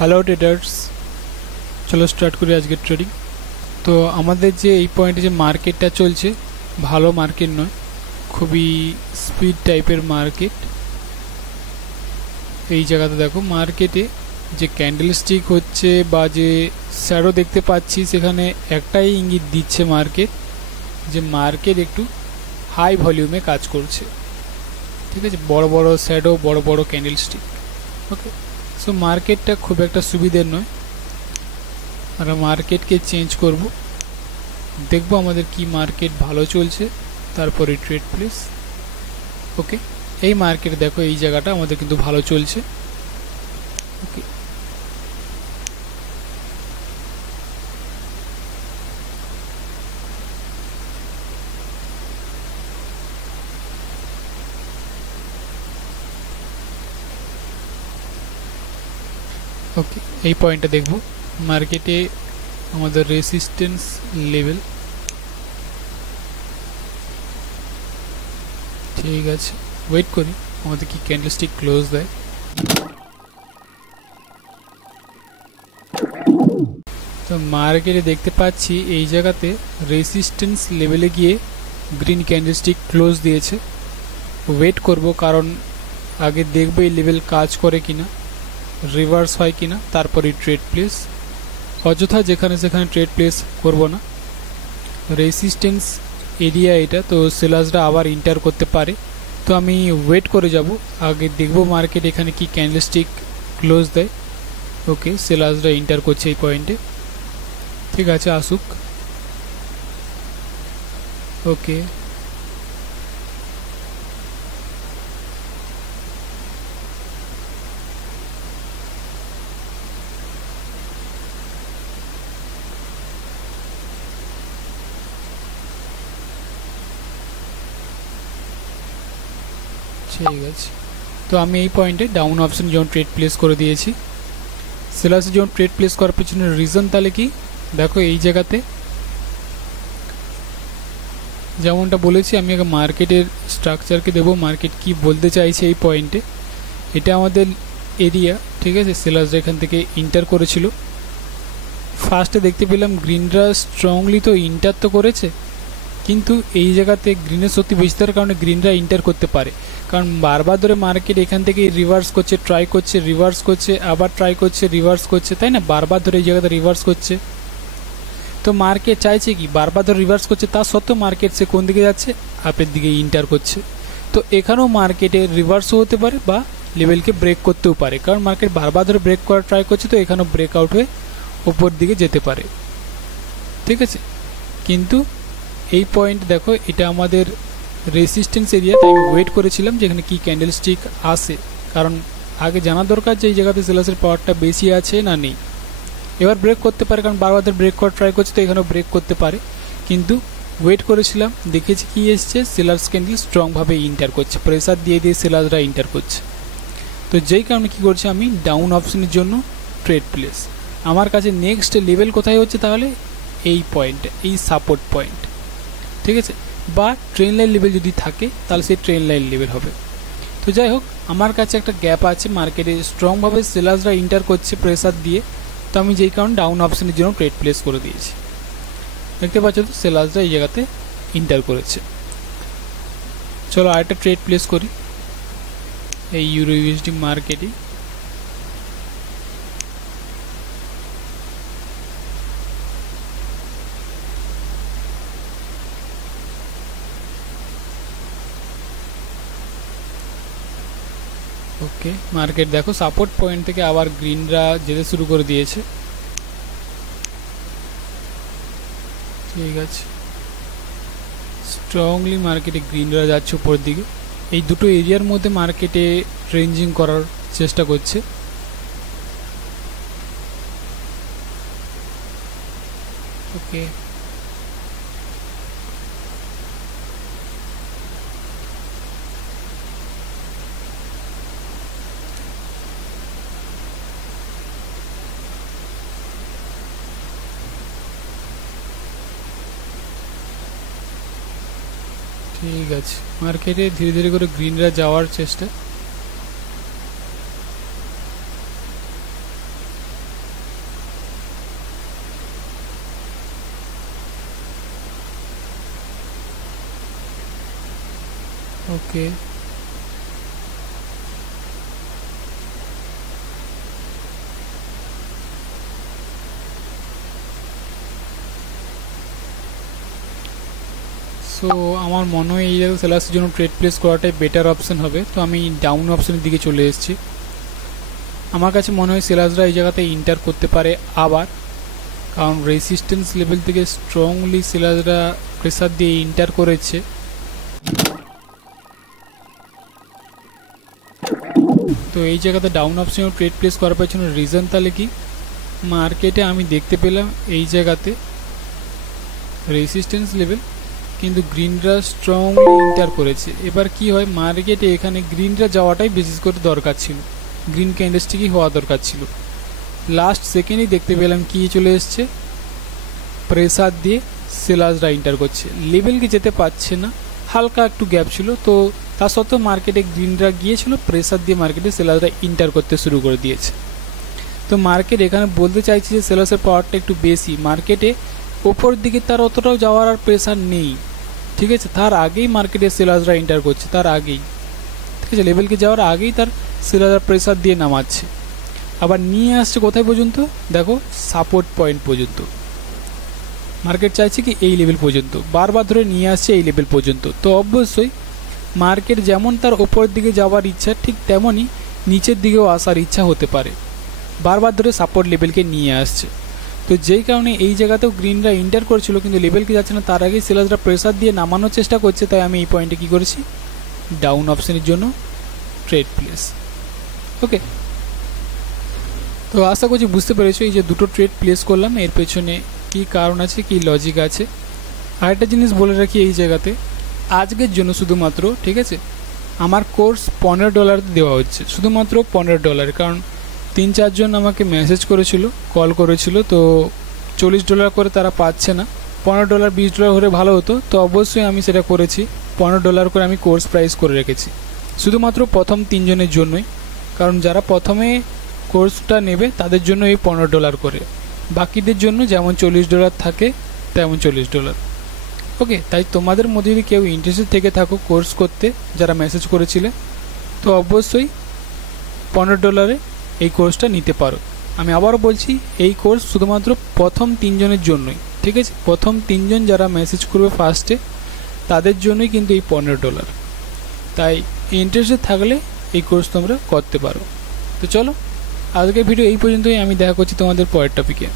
Hello traders, চলো start করি আজকের ট্রেডিং। তো আমাদের যে এই পয়েন্টে যে মার্কেটটা চলছে, ভালো মার্কেট নয়, খুবই স্পিড টাইপের মার্কেট। এই জায়গাতে দেখো মার্কেটে যে ক্যান্ডেল স্টিক হচ্ছে বা যে শ্যাডো দেখতে পাচ্ছি, সেখানে একটাই ইঙ্গিত দিচ্ছে মার্কেট যে মার্কেট একটু হাই ভলিউমে কাজ করছে। ঠিক আছে, বড় বড় শ্যাডো, বড় বড় ক্যান্ডেল স্টিক। ওকে, সো মার্কেটটা খুব একটা সুবিধের নয়। আমরা মার্কেটকে চেঞ্জ করব, দেখব আমাদের কি মার্কেট ভালো চলছে, তারপরে ট্রেড প্লেস। ওকে, এই মার্কেট দেখো, এই জায়গাটা আমাদের কিন্তু ভালো চলছে। ওকে, ওকে, এই পয়েন্টটা দেখব। মার্কেটে আমাদের রেসিস্টেন্স লেভেল, ঠিক আছে, ওয়েট করি আমাদের কি ক্যান্ডেলস্টিক ক্লোজ দেয়। তো মার্কেটে দেখতে পাচ্ছি এই জায়গাতে রেসিস্টেন্স লেভেলে গিয়ে গ্রিন ক্যান্ডেলস্টিক ক্লোজ দিয়েছে। ওয়েট করব, কারণ আগে দেখবো এই লেভেল কাজ করে কিনা, রিভার্স হয় কিনা, তারপরে ট্রেড প্লেস। অযথা যেখানে সেখানে ট্রেড প্লেস করব না। রেসিস্টেন্স এরিয়া এটা, তো সেলার্সরা আবার ইন্টার করতে পারে, তো আমি ওয়েট করে যাব, আগে দেখবো মার্কেট এখানে কি ক্যান্ডেলস্টিক ক্লোজ দেয়। ওকে, সেলার্সরা ইন্টার করছে এই পয়েন্টে, ঠিক আছে, আসুক। ওকে, ঠিক আছে। তো আমি এই পয়েন্টে ডাউন অপশন যেমন ট্রেড প্লেস করে দিয়েছি। সেলার্সে যেমন ট্রেড প্লেস করার পিছনে রিজন তাহলে কি, দেখো এই জায়গাতে যেমনটা বলেছি, আমি আগে মার্কেটের স্ট্রাকচারকে দেবো, মার্কেট কি বলতে চাইছে এই পয়েন্টে। এটা আমাদের এরিয়া, ঠিক আছে, সেলার্সরা এখান থেকে ইন্টার করেছিল। ফার্স্টে দেখতে পেলাম গ্রিনরা স্ট্রংলি তো ইন্টার তো করেছে, কিন্তু এই জায়গাতে গ্রিনের শক্তি বেশি থাকার কারণে গ্রিনরা ইন্টার করতে পারে, কারণ বারবার ধরে মার্কেট এখান থেকে রিভার্স করছে, ট্রাই করছে, রিভার্স করছে, আবার ট্রাই করছে, রিভার্স করছে, তাই না? বারবার ধরে এই জায়গাতে রিভার্স করছে। তো মার্কেট চাইছে কি, বারবার ধরে রিভার্স করছে, তা সত্ত্বেও মার্কেট সে কোন দিকে যাচ্ছে, আপের দিকে ইন্টার করছে। তো এখানেও মার্কেটে রিভার্সও হতে পারে বা লেভেলকে ব্রেক করতেও পারে, কারণ মার্কেট বারবার ধরে ব্রেক করার ট্রাই করছে, তো এখানেও ব্রেক আউট হয়ে ওপর দিকে যেতে পারে। ঠিক আছে, কিন্তু এই পয়েন্ট দেখো, এটা আমাদের রেসিস্টেন্স এরিয়া, তাই আমি ওয়েট করেছিলাম যে এখানে কি ক্যান্ডেল স্টিক আসে, কারণ আগে জানা দরকার যে এই জায়গাতে সেলার্সের পাওয়ারটা বেশি আছে না নেই। এবার ব্রেক করতে পারে, কারণ বারবার ব্রেক করার ট্রাই করছে, তো এখানেও ব্রেক করতে পারে, কিন্তু ওয়েট করেছিলাম, দেখেছি কি এসছে, সেলার্স ক্যান্ডেল স্ট্রংভাবে ইন্টার করছে, প্রেসার দিয়ে দিয়ে সেলার্সরা ইন্টার করছে। তো যেই কারণে কী করছে, আমি ডাউন অপশনের জন্য ট্রেড প্লেস। আমার কাছে নেক্সট লেভেল কোথায় হচ্ছে, তাহলে এই পয়েন্ট, এই সাপোর্ট পয়েন্ট, ঠিক আছে, বা ট্রেন লাইন লেভেল যদি থাকে তাহলে সেই ট্রেন লাইন লেভেল হবে। তো যাই হোক, আমার কাছে একটা গ্যাপ আছে, মার্কেটে স্ট্রংভাবে সেলার্সরা ইন্টার করছে প্রেসার দিয়ে, তো আমি যেই কারণে ডাউন অপশনের জন্য ট্রেড প্লেস করে দিয়েছি। দেখতে পাচ্ছ তো সেলার্সরা এই জায়গাতে ইন্টার করেছে। চলো আরেকটা ট্রেড প্লেস করি এই ইউরো ইউএসডি মার্কেটে। ওকে, মার্কেট দেখো সাপোর্ট পয়েন্ট থেকে আবার গ্রিনরা যেতে শুরু করে দিয়েছে। ঠিক আছে, স্ট্রংলি মার্কেটে গ্রিনরা যাচ্ছে উপরের দিকে। এই দুটো এরিয়ার মধ্যে মার্কেটে রেঞ্জিং করার চেষ্টা করছে। ওকে, ঠিক আছে, মার্কেটে ধীরে ধীরে করে গ্রিনরা যাওয়ার চেষ্টা। ওকে, সো আমার মনে হয় এই জায়গায় সেলার্সের জন্য ট্রেড প্লেস করাটাই বেটার অপশন হবে। তো আমি ডাউন অপশনের দিকে চলে এসেছি। আমার কাছে মনে হয় সেলার্সরা এই জায়গাতে ইন্টার করতে পারে আবার, কারণ রেসিস্ট্যান্স লেভেল থেকে স্ট্রংলি সেলার্সরা প্রেসার দিয়ে ইন্টার করেছে। তো এই জায়গাতে ডাউন অপশনে ট্রেড প্লেস করার পেছনে রিজন তাহলে কি, মার্কেটে আমি দেখতে পেলাম এই জায়গাতে রেসিস্ট্যান্স লেভেল কিন্তু গ্রিনরা স্ট্রংলি ইন্টার করেছে। এবার কি হয়, মার্কেটে এখানে গ্রিনরা যাওয়াটাই বিশেষ করে দরকার ছিল, গ্রিন ক্যান্ডেলস্টিকই হওয়া দরকার ছিল। লাস্ট সেকেন্ডেই দেখতে পেলাম কি চলে এসছে, প্রেসার দিয়ে সেলার্সরা ইন্টার করছে, লেভেলকে যেতে পারছে না, হালকা একটু গ্যাপ ছিল। তো তা সত্ত্বেও মার্কেটে গ্রিনরা গিয়েছিল, প্রেসার দিয়ে মার্কেটে সেলার্সরা ইন্টার করতে শুরু করে দিয়েছে। তো মার্কেট এখানে বলতে চাইছি যে সেলার্সের পাওয়ারটা একটু বেশি, মার্কেটে ওপর দিকে তার অতটাও যাওয়ার আর প্রেসার নেই, ঠিক আছে। তার আগেই মার্কেটে সেলার্সরা এন্টার করছে, তার আগেই, ঠিক আছে, লেভেলকে যাওয়ার আগেই তার সেলাররা প্রেসার দিয়ে নামাচ্ছে। আবার নিয়ে আসছে কোথায় পর্যন্ত, দেখো সাপোর্ট পয়েন্ট পর্যন্ত। মার্কেট চাইছে কি এই লেভেল পর্যন্ত, বারবার ধরে নিয়ে আসছে এই লেভেল পর্যন্ত। তো অবশ্যই মার্কেট যেমন তার ওপরের দিকে যাওয়ার ইচ্ছা, ঠিক তেমনই নিচের দিকেও আসার ইচ্ছা হতে পারে, বারবার ধরে সাপোর্ট লেভেলকে নিয়ে আসছে। তো যেই কারণে এই জায়গাতেও গ্রিনরা ইন্টার করছিল কিন্তু লেভেলকে যাচ্ছে না, তার আগেই সেলার্সরা প্রেসার দিয়ে নামানোর চেষ্টা করছে। তাই আমি এই পয়েন্টে কী করেছি, ডাউন অপশনের জন্য ট্রেড প্লেস। ওকে, তো আশা করছি বুঝতে পেরেছো এই যে দুটো ট্রেড প্লেস করলাম এর পেছনে কী কারণ আছে, কী লজিক আছে। আরেকটা জিনিস বলে রাখি এই জায়গাতে, আজকের জন্য শুধুমাত্র, ঠিক আছে, আমার কোর্স $15 দেওয়া হচ্ছে, শুধুমাত্র $15। কারণ 3-4 জন আমাকে মেসেজ করেছিল, কল করেছিল, তো $40 করে তারা পাচ্ছে না, $15 $20 হলে ভালো হতো। তো অবশ্যই আমি সেটা করেছি, $15 করে আমি কোর্স প্রাইস করে রেখেছি শুধুমাত্র প্রথম 3 জনের জন্যই। কারণ যারা প্রথমে কোর্সটা নেবে তাদের জন্য এই $15 করে, বাকিদের জন্য যেমন $40 থাকে তেমন $40। ওকে, তাই তোমাদের মধ্যে যদি কেউ ইন্টারেস্টেড থেকে থাকো কোর্স করতে, যারা মেসেজ করেছিলে, তো অবশ্যই $15 এই কোর্সটা নিতে পারো। আমি আবারও বলছি, এই কোর্স শুধুমাত্র প্রথম 3 জনের জন্যই, ঠিক আছে, প্রথম 3 জন যারা মেসেজ করবে ফার্স্টে তাদের জন্যই কিন্তু এই $15। তাই ইন্টারেস্টেড থাকলে এই কোর্স তোমরা করতে পারো। তো চলো, আজকের ভিডিও এই পর্যন্তই, আমি দেখা করছি তোমাদের পরের টপিকে।